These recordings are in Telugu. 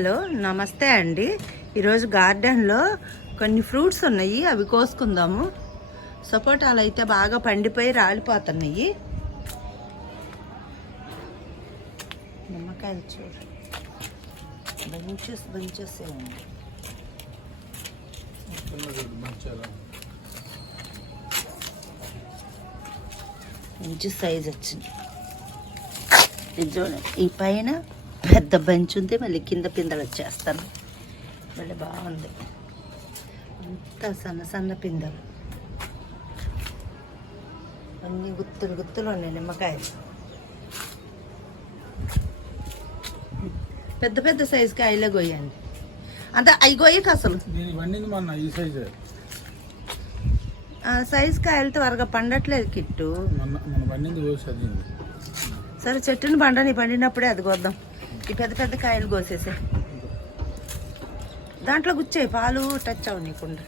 హలో నమస్తే అండి. ఈరోజు గార్డెన్లో కొన్ని ఫ్రూట్స్ ఉన్నాయి అవి కోసుకుందాము. సపోటాలు అయితే బాగా పండిపోయి రాలిపోతున్నాయి. నిమ్మకాయలు చూడు. బంచెస్ బంచెస్ ఉంది మంచి సైజ్ వచ్చింది. చూడండి ఈ పైన పెద్ద బంచ్ ఉంది మళ్ళీ కింద పిందలు వచ్చేస్తాను. మళ్ళీ బాగుంది. అంతా సన్న సన్న పిందలు. అన్ని గుత్తులు గుత్తులు ఉన్నాయి నిమ్మకాయలు. పెద్ద పెద్ద సైజు కాయలే కొయ్యండి అంత అవి కొయ్యక అసలు. సైజు ఆ సైజ్ కాయలు త్వరగా పండట్లేదు కిట్టు. సరే చెట్టుని పండని పండినప్పుడే అది కోద్దాం. ఈ పెద్ద పెద్ద కాయలు కోసేసే. దాంట్లో గుచ్చాయి పాలు టచ్ అవ్వ నీకుండా.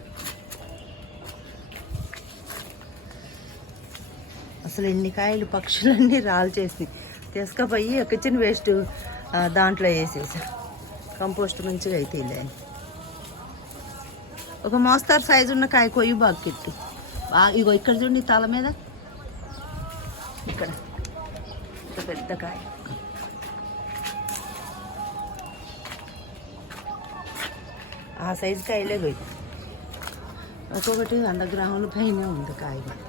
అసలు ఎన్ని కాయలు పక్షులన్నీ రాలు చేసినాయి ఒక కిచెన్ వేస్ట్ దాంట్లో వేసేసా. కంపోస్ట్ మంచిగా అయితే ఒక మోస్తారు సైజు ఉన్న కాయ కొయ్యి బాగా కిట్టు బాగా ఇగో ఇక్కడ చూడండి తల మీద. ఇక్కడ. పెద్ద కాయ. ఆ సైజు కాయలే పోయి ఒక్కొక్కటి వంద గ్రాముల పైన ఉంది కాయ కూడా.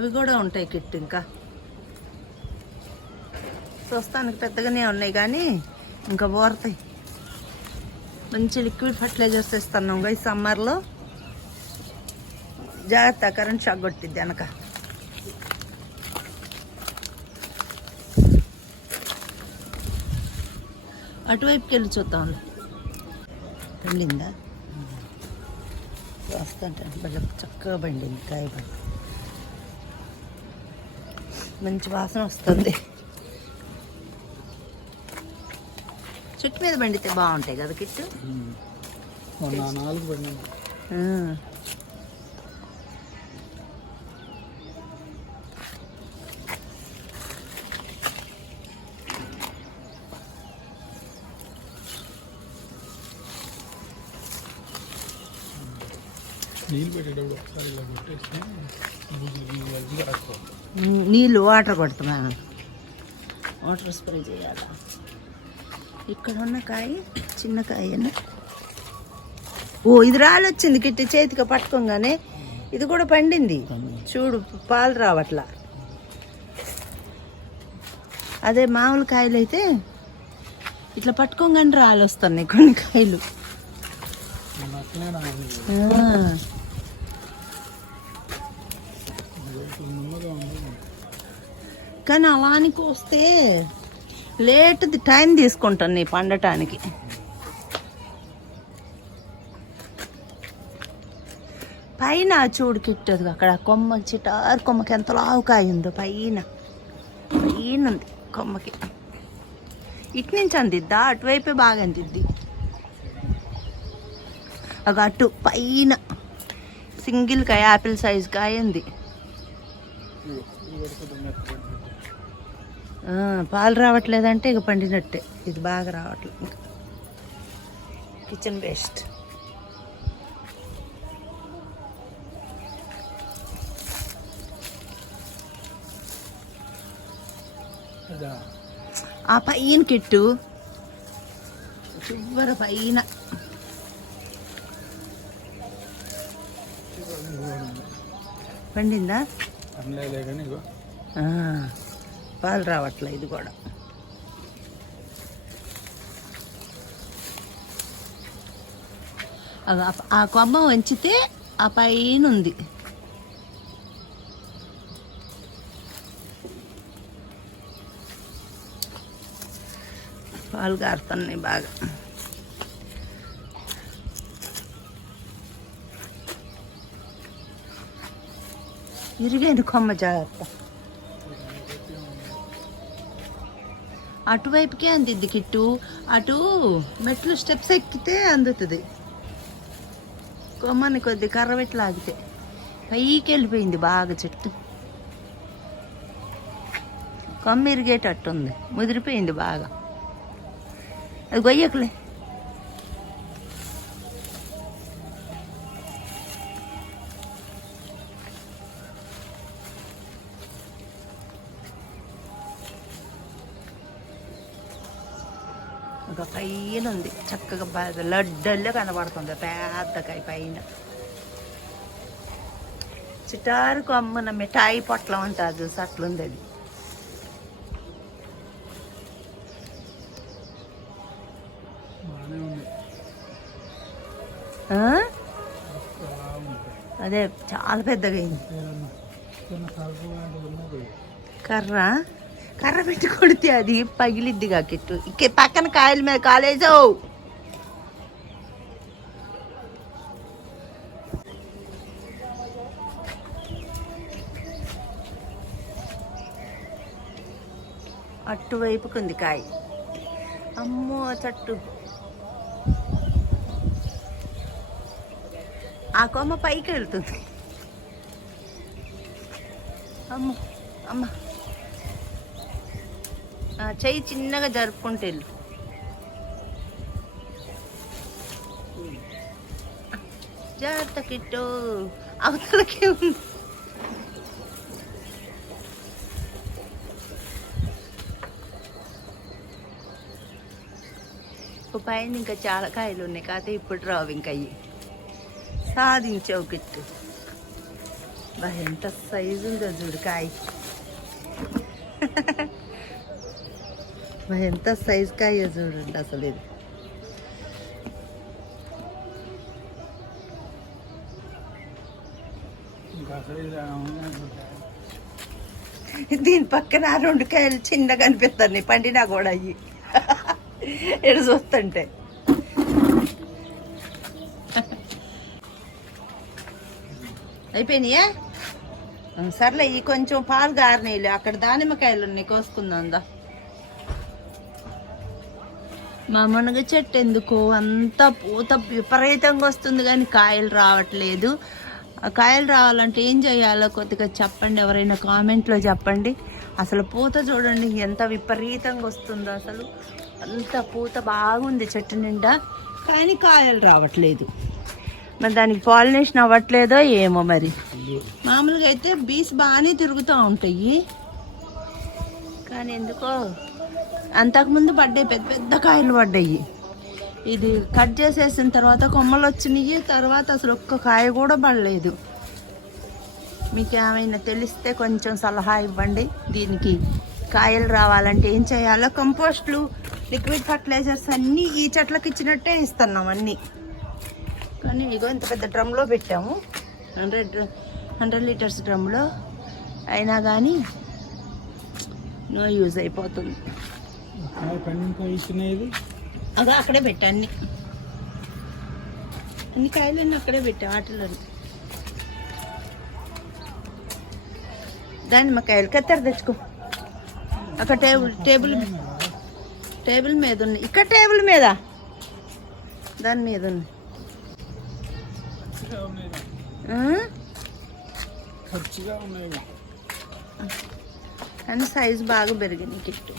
అవి కూడా ఉంటాయి కిట్ ఇంకా. చూస్తానికి పెద్దగానే ఉన్నాయి కానీ ఇంకా బోరుతాయి మంచి లిక్విడ్ ఫర్టిలైజర్స్ ఇస్తున్నాం ఈ సమ్మర్లో జాగ్రత్త కరెంట్ షాక్ కొట్టిద్ది వెనక. అటువైపుకి వెళ్ళి చూద్దాం. పండిందా వస్తుంటే చక్కగా పండింది కాయ పండు. మంచి వాసన వస్తుంది. చుట్టు మీద పండితే బాగుంటాయి కదా కిట్టు? నాలుగు నీళ్ళు పెట్టేటప్పుడు ఒకసారి ఇలా కొట్టేసి బుజ్జి నీళ్ళు రాసుకోవాలి వాటర్ కొడుతున్నా వాటర్ స్ప్రే చేయాలా? ఇక్కడ ఉన్న కాయ చిన్న కాయ ఓ ఇది రాలొచ్చింది కిట్టి చేతికి పట్టుకోగానే. ఇది కూడా పండింది. చూడు పాలు రావట్లా. అదే మామూలు కాయలు అయితే ఇట్లా పట్టుకోగానే రాళ్ళు వస్తున్నాయి కొన్ని కాయలు. కానీ అలానికి వస్తే లేట్ది టైం తీసుకుంటాను నీ పండటానికి. పైన చూడు కిట్టదు అక్కడ కొమ్మ చిటారు కొమ్మకి ఎంత లావుకాయ ఉందో పైన. పైన ఉంది కొమ్మకి. ఇటు నుంచి అందిద్దా? అటువైపే బాగా అందిద్ది. ఒక అటు పైన. సింగిల్ కాయ యాపిల్ సైజ్ కాయ ఉంది. పాలు రావట్లేదంటే ఇక పండినట్టే. ఇది బాగా రావట్లేదు ఇంకా కిచెన్ వేస్ట్ ఆ పైన కిట్టు. చివర పైన. పండిందా? పాలు రావట్లే ఇది కూడా. ఆ- కొమ్మ వంచితే ఆ పైన ఉంది. పాలు గారుతున్నాయి బాగా. ఇరిగైన కొమ్మ జాగ్రత్త. అటువైపుకే అందిద్ది కిట్టు. అటు మెట్లు స్టెప్స్ ఎక్కితే అందుతుంది. కొమ్మని కొద్ది కర్ర పెట్టి లాగితే. పైకి వెళ్ళిపోయింది బాగా చెట్టు. కొమ్మ ఇరిగేటట్టుంది. ముదిరిపోయింది బాగా. అది గొయ్యకులే ఒక పైన ఉంది. చక్కగా బాగా లడ్డల్లో కనబడుతుంది. పెద్దకాయ పైన. చిటారు కొమ్మన మిఠాయి పొట్లం ఉంటుంది చూసి అట్లుంది అది. అదే చాలా పెద్దగా అయింది. కర్ర? కర్ర పెట్టి కొడితే అది పగిలిద్ది కాకెట్టు ఇక పక్కన కాయల మీద కాలేజావు అటువైపుకు ఉంది కాయ. అమ్మో ఆ చెట్టు. ఆ కొమ్మ పైకి వెళ్తుంది అమ్మ అమ్మ. చెయ్యి చిన్నగా జరుపుకుంటే వెళ్ళు. జాగ్రత్త కిట్టు అవతలకి ఉంది. పైన ఇంకా చాలా కాయలు ఉన్నాయి కాకపోతే ఇప్పుడు రావు ఇంకా అయ్యి. సాధించావు కిట్టు. బా ఎంత సైజు ఉందో చూడు కాయ ఎంత సైజు కాయ చూడండి అసలు ఇది. దీని పక్కన ఆ రెండు కాయలు చిన్నగా అనిపిస్తాయి పండినా కూడా అయ్యి. ఇక్కడ చూస్తుంటే. అయిపోయినాయా? సర్లే ఈ కొంచెం పాలు గారినాయిలే. అక్కడ దానిమ్మకాయలు ఉన్నాయి కోసుకుందా మా మునగ చెట్టు ఎందుకో అంత పూత విపరీతంగా వస్తుంది కానీ కాయలు రావట్లేదు. కాయలు రావాలంటే ఏం చేయాలో కొద్దిగా చెప్పండి ఎవరైనా కామెంట్లో చెప్పండి. అసలు పూత చూడండి ఎంత విపరీతంగా వస్తుందో అసలు. అంత పూత బాగుంది చెట్టు నిండా కానీ కాయలు రావట్లేదు. మరి దానికి పాలినేషన్ అవ్వట్లేదో ఏమో మరి. మామూలుగా అయితే బీస్ బాగానే తిరుగుతూ ఉంటాయి. కానీ ఎందుకో అంతకుముందు పడ్డాయి పెద్ద పెద్ద కాయలు పడ్డాయి. ఇది కట్ చేసేసిన తర్వాత కొమ్మలు వచ్చినాయి తర్వాత అసలు ఒక్క కాయ కూడా పడలేదు. మీకు ఏమైనా తెలిస్తే కొంచెం సలహా ఇవ్వండి. దీనికి కాయలు రావాలంటే ఏం చేయాలో కంపోస్ట్లు లిక్విడ్ ఫర్టిలైజర్స్ అన్నీ ఈ చెట్లకు ఇచ్చినట్టే ఇస్తున్నాం అన్నీ. కానీ ఇగో ఇంత పెద్ద డ్రమ్లో పెట్టాము. హండ్రెడ్ హండ్రెడ్ లీటర్స్ డ్రమ్లో అయినా కానీ నో యూజ్ అయిపోతుంది. అదో అక్కడే పెట్టా అన్ని. అన్ని కాయలన్నీ అక్కడే పెట్టా వాటిలో దానిమ్మకాయలు కత్తెర తెచ్చుకో. అక్కడ టేబుల్ టేబుల్ టేబుల్ మీద ఉన్నాయి. ఇక్కడ టేబుల్ మీద? దాని మీద ఉన్నాయి. కానీ సైజు బాగా పెరిగింది కిట్టు.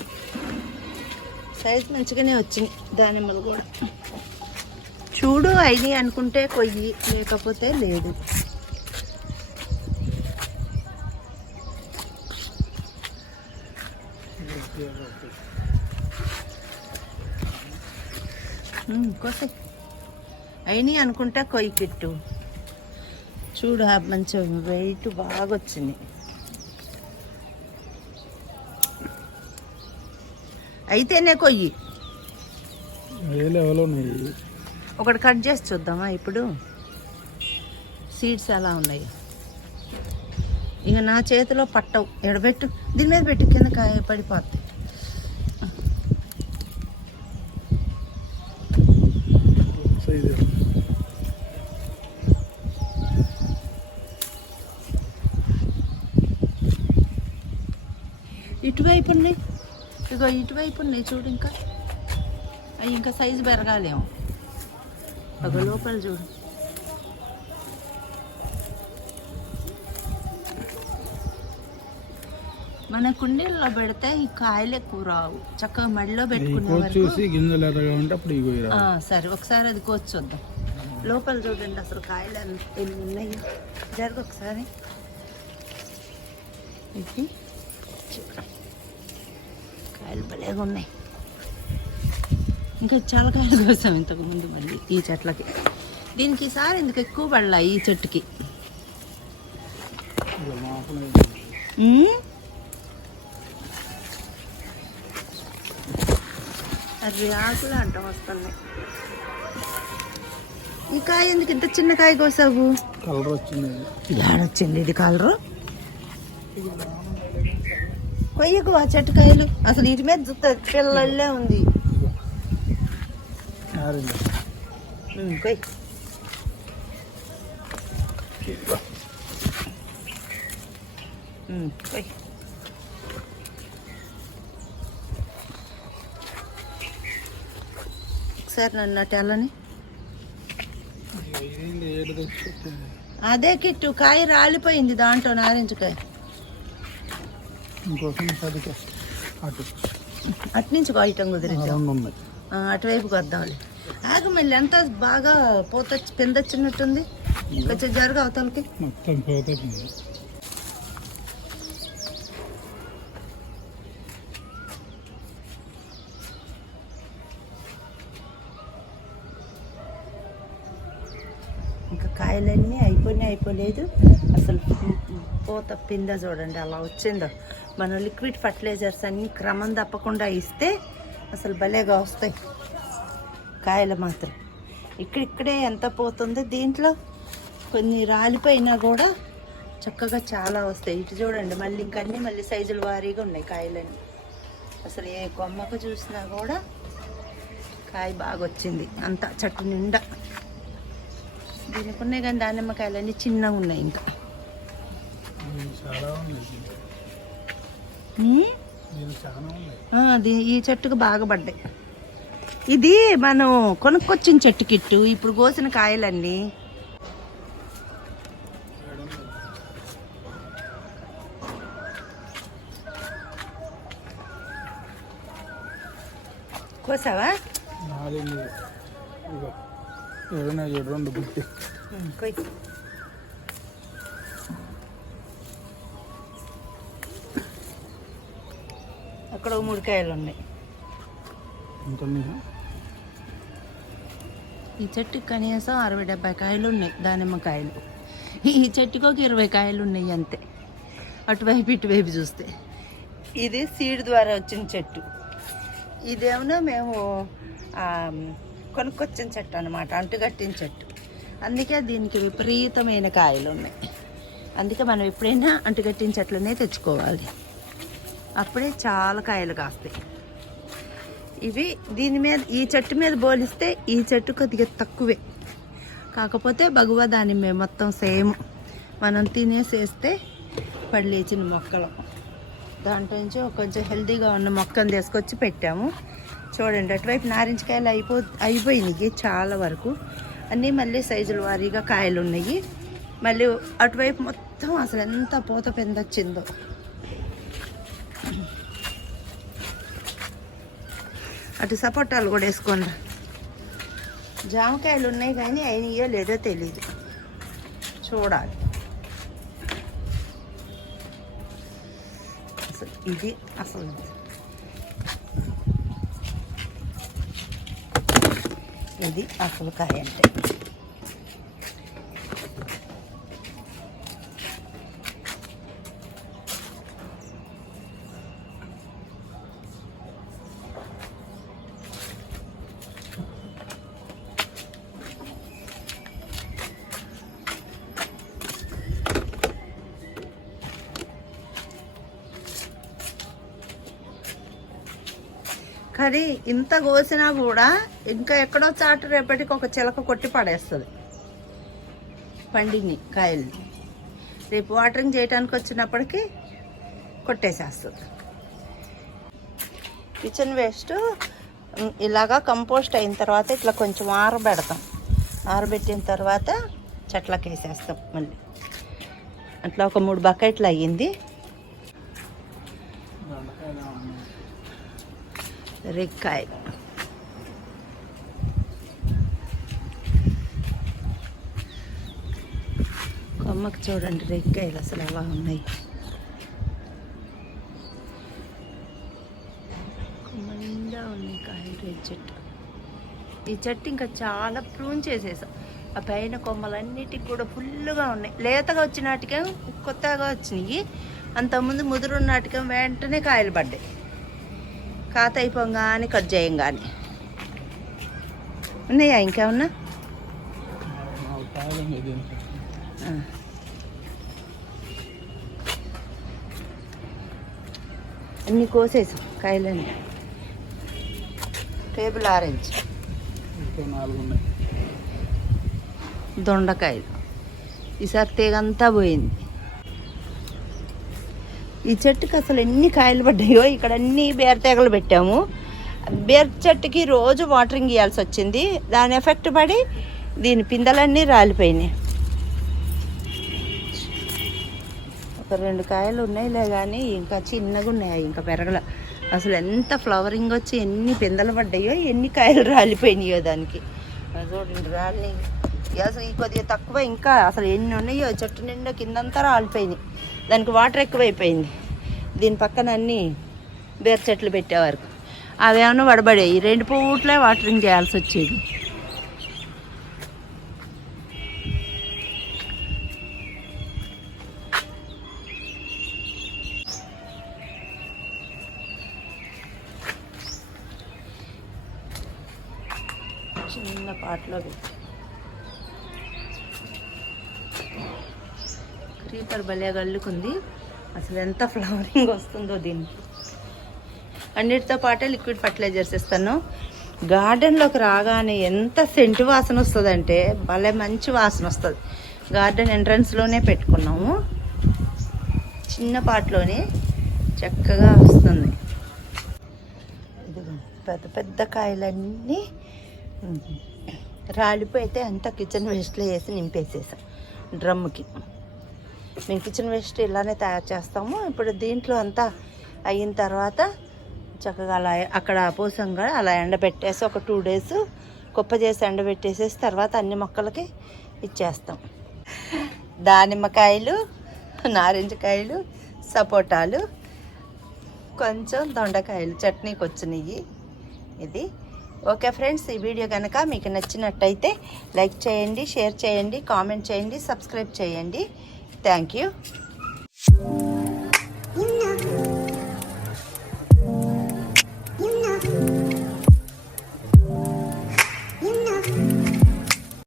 సైజ్ మంచిగానే వచ్చింది దానిమ్మలు కూడా. చూడు అయినాయి అనుకుంటే కొయ్యి లేకపోతే లేదు. కోసే. అయినాయి అనుకుంటా కొయ్యి పెట్టు. చూడు మంచి వెయిట్ బాగా వచ్చింది. అయితేనే కొయ్యి. ఒకటి కట్ చేసి చూద్దామా ఇప్పుడు? సీడ్స్ ఎలా ఉన్నాయి. ఇక నా చేతిలో పట్టవు. ఎడబెట్టు. దీని మీద పెట్టు కింద కాయ పడిపోతాయి ఇటువైపు ఉన్నాయి. ఇగో ఇటువైపు ఉన్నాయి చూడు ఇంకా. అవి ఇంకా సైజు పెరగాలేమో. ఒక లోపల చూడు. మన కుండీల్లో పెడితే ఈ కాయలు ఎక్కువ రావు. చక్కగా మడిలో పెట్టుకునే కోసి వరకు చూసి గింజలు ఎర్రగా ఉంటే అప్పుడు ఇగో ఇరా ఆ, సరే ఒకసారి అది కోసి చూద్దాం. లోపల చూడండి అసలు కాయలు ఎన్ని- ఉన్నాయి. జరుగు ఒకసారి. ఇది. కాయలు భలేగా ఉన్నాయి ఇంకా చాలా కాయలు కోసాం ఇంతకు ముందు మళ్ళీ ఈ చెట్లకి. దీనికి ఈసారి ఎందుకు ఎక్కువ పడలా ఈ చెట్టుకి? అది ఆకులు అంట వస్తున్నాయి ఈ కాయ ఎందుకు ఇంత చిన్న కాయ కోసావు? కలర్ వచ్చింది ఇది కలరు? కొయ్యకు ఆ చెట్టు కాయలు అసలు వీటి మీద చూస్తే పిల్లల్లే ఉంది. ఒకసారి నన్ను తెచ్చి అదే కిట్టు కాయ రాలిపోయింది దాంట్లో నారింజ కాయ ఇంకోసం చదివితే అటు. అటు నుంచి కొయ్యటం ఆ కుదిరిద్దాం రెండు ఉన్నాయి ఆ, అటువైపుకి వద్దాంలే. ఆగు మళ్ళీ ఎంత బాగా పోత పిందొచ్చినట్టుంది. కొంచెం జరుగు అవతలకి. మొత్తం పోతుంది ఇంకా కాయలన్నీ అయిపోయినాయి అయిపోలేదు. అసలు పూత పింద చూడండి అలా వచ్చిందో. మనం లిక్విడ్ ఫర్టిలైజర్స్ అన్ని క్రమం తప్పకుండా ఇస్తే అసలు భలేగా వస్తాయి. కాయలు మాత్రం. ఇక్కడిక్కడే ఎంత పోతుందో దీంట్లో? కొన్ని రాలిపోయినా కూడా చక్కగా చాలా వస్తాయి. ఇటు చూడండి మళ్ళీ ఇంకన్నీ మళ్ళీ సైజులు వారీగా ఉన్నాయి కాయలన్నీ. అసలు ఏ కొమ్మకు చూసినా కూడా కాయ బాగా వచ్చింది. అంతా చెట్టు నిండా. దీనికి ఉన్నాయి కానీ దానిమ్మకాయలన్నీ చిన్నగా ఉన్నాయి ఇంకా. చాలా ఉన్నాయి. ఈ చెట్టుకు బాగా పడ్డాయి. ఇది మనం కొనుక్కొచ్చిన చెట్టు కిట్టు ఇప్పుడు కోసిన కాయలన్నీ. కోసావా? రెండు బుట్టి ఓ మూడు కాయలు ఉన్నాయి. ఈ చెట్టుకి కనీసం అరవై డెబ్బై కాయలు ఉన్నాయి దానిమ్మ కాయలు. ఈ చెట్టుకి ఒక ఇరవై కాయలు ఉన్నాయి అంతే. అటువైపు ఇటువైపు చూస్తే. ఇది సీడ్ ద్వారా వచ్చిన చెట్టు. ఇదేమో మేము ఆ, కొనుక్కొచ్చిన చెట్టు అనమాట అంటుగట్టిన చెట్టు. అందుకే దీనికి విపరీతమైన కాయలు ఉన్నాయి. అందుకే మనం ఎప్పుడైనా అంటుగట్టిన చెట్లనే తెచ్చుకోవాలి. అప్పుడే చాలా కాయలు కాస్తాయి. ఇవి దీని మీద ఈ చెట్టు మీద పోలిస్తే ఈ చెట్టు కొద్దిగా తక్కువే. కాకపోతే భగవ దానిమ్మ మొత్తం సేమ్. మనం తినేసేస్తే పడిలేచిన మొక్కలు. దాంట్లో నుంచి కొంచెం హెల్దీగా ఉన్న మొక్కను తీసుకొచ్చి పెట్టాము. చూడండి అటువైపు నారింజకాయలు అయిపో అయిపోయినాయి చాలా వరకు. అన్నీ మళ్ళీ సైజుల వారీగా కాయలు ఉన్నాయి మళ్ళీ అటువైపు మొత్తం అసలు ఎంత పూత పెందొచ్చిందో. అటు సపోటాలు కూడా వేసుకోండి. జామకాయలు ఉన్నాయి కానీ అయినాయో లేదో తెలీదు. చూడాలి. అసలు ఇది అసలు ఇది అసలు కాయ అంటే కానీ ఇంత కోసినా కూడా ఇంకా ఎక్కడో చాటు రేపటికి ఒక చిలక కొట్టి పడేస్తుంది. పండిని కాయల్ని రేపు వాటరింగ్ చేయడానికి వచ్చినప్పటికీ కొట్టేసేస్తుంది. కిచెన్ వేస్ట్ ఇలాగా కంపోస్ట్ అయిన తర్వాత ఇట్లా కొంచెం ఆరబెడతాం. ఆరబెట్టిన తర్వాత చెట్లకు వేసేస్తాం మళ్ళీ. అట్లా ఒక మూడు బకెట్లు అయ్యింది. రెక్కాయ. కొమ్మకి చూడండి రిక్కాయలు అసలు ఎలా ఉన్నాయి. కొమ్మ నిండా ఉన్నాయి కాయలు రేగి చెట్టు. ఈ చెట్టు ఇంకా చాలా ప్రూన్ చేసేసాం. ఆ పైన కొమ్మలన్నిటికి కూడా ఫుల్గా ఉన్నాయి. లేతగా వచ్చినాటికే కొత్తగా వచ్చినాయి. అంతకుముందు ముదురు వెంటనే కాయలు పడ్డాయి. కాత అయిపోగానే కట్ చేయం కానీ ఉన్నాయా దీనికి ఆ. అన్నీ కోసేసాం కాయలన్నీ. Table orange. ఇంకా దొండకాయలు. ఈసారి తీగంతా పోయింది. ఈ చెట్టుకి అసలు ఎన్ని కాయలు పడ్డాయో ఇక్కడ అన్ని బేరతేగలు పెట్టాము. బేర్ చెట్టుకి రోజు వాటరింగ్ ఇవ్వాల్సి వచ్చింది. దాని ఎఫెక్ట్ పడి దీని పిందెలన్నీ రాలిపోయినాయి. ఒక రెండు కాయలు ఉన్నాయిలే కానీ ఇంకా చిన్నగా ఉన్నాయి ఇంకా పెరగల. అసలు ఎంత ఫ్లవరింగ్ వచ్చి ఎన్ని పిందెలు పడ్డాయో ఎన్ని కాయలు రాలిపోయినాయో దానికి. అది చూడండి రాలి అసలు కొద్దిగా తక్కువ ఇంకా అసలు ఎన్ని ఉన్నాయో చెట్టు నిండా కిందంతా రాలిపోయింది. దానికి వాటర్ ఎక్కువైపోయింది. దీని పక్కన అన్ని బేర చెట్లు పెట్టేవారు. అవేమన్నా వడబడాయి రెండు పూట్లే వాటరింగ్ చేయాల్సి వచ్చేది. భలే గల్లుకుంది. అసలు ఎంత ఫ్లవరింగ్ వస్తుందో దీనికి అన్నిటితో పాటే లిక్విడ్ ఫర్టిలైజర్స్ ఇస్తాను గార్డెన్లోకి రాగానే ఎంత సెంటు వాసన వస్తుందంటే భలే మంచి వాసన వస్తుంది. గార్డెన్ ఎంట్రన్స్లోనే పెట్టుకున్నాము. చిన్న పాటలోనే చక్కగా వస్తుంది. పెద్ద పెద్ద కాయలన్నీ రాలిపోయితే అంతా కిచెన్ వేస్ట్లో వేసి నింపేసేసాం డ్రమ్ముకి. మేము కిచెన్ వేస్ట్ ఇలానే తయారు చేస్తాము. ఇప్పుడు దీంట్లో అంతా అయిన తర్వాత చక్కగా అలా అక్కడ పోసంగా అలా ఎండబెట్టేసి ఒక టూ డేస్ కుప్ప చేసి ఎండబెట్టేసేసి తర్వాత అన్ని మొక్కలకి ఇచ్చేస్తాం. దానిమ్మకాయలు నారింజకాయలు సపోటాలు కొంచెం దొండకాయలు చట్నీకి వచ్చినాయి ఇది. ఓకే ఫ్రెండ్స్ ఈ వీడియో కనుక మీకు నచ్చినట్టయితే లైక్ చేయండి షేర్ చేయండి కామెంట్ చేయండి సబ్స్క్రైబ్ చేయండి. Thank you.